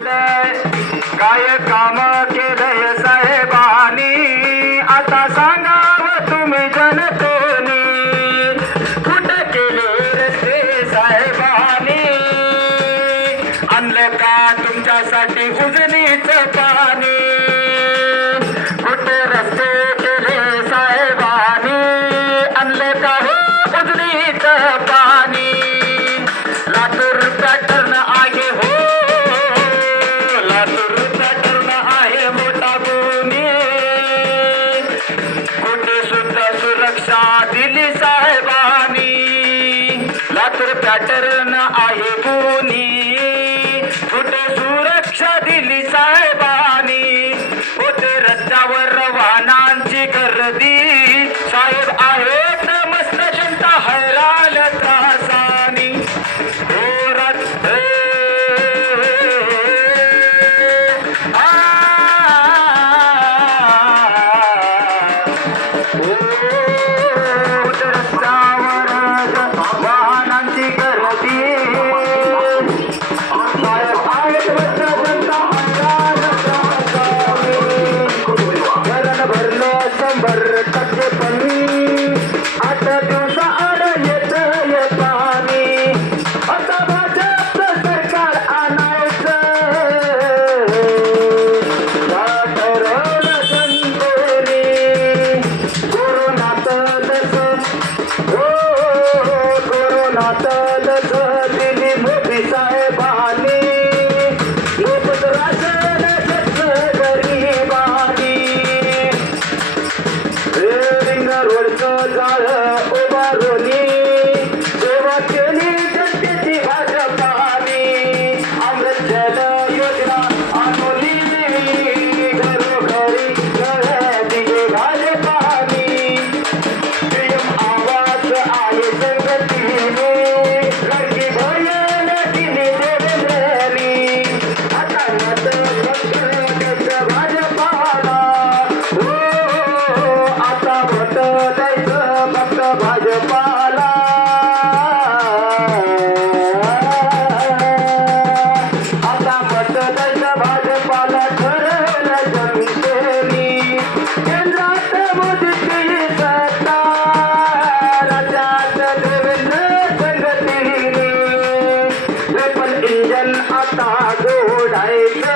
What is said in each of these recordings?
काय काम केलंय साहेबानी? आता सांगाव तुम्ही जनतेनी. कुठे केले रस्ते साहेबानी? आणलं का तुमच्यासाठी उजनीच पाणी? कुठे रस्ते मात्र पॅटर्न आहे कोणी कुठे सुरक्षा दिली साहेबांनी? कुठे रस्त्यावर वाहनांची गर्दी. साहेब आहेत मस्त जनता हैराण त्रासानी. हो de ರಂಜನ್ ಅತಾ ಗೋಡಾಯ್ತ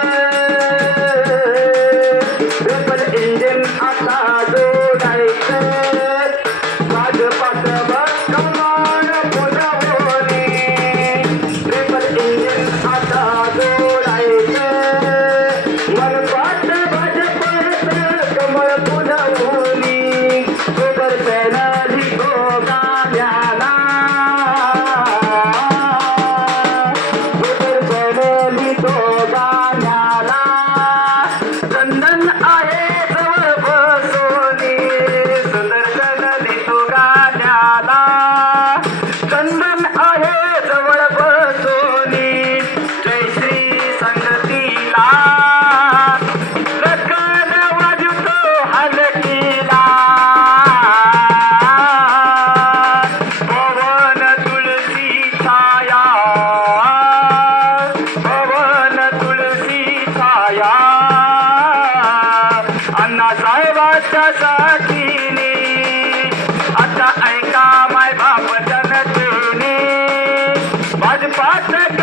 या अण्णासाहेबाच्या साथीने. आता ऐका माय बाप जनतेने. भाजपाचं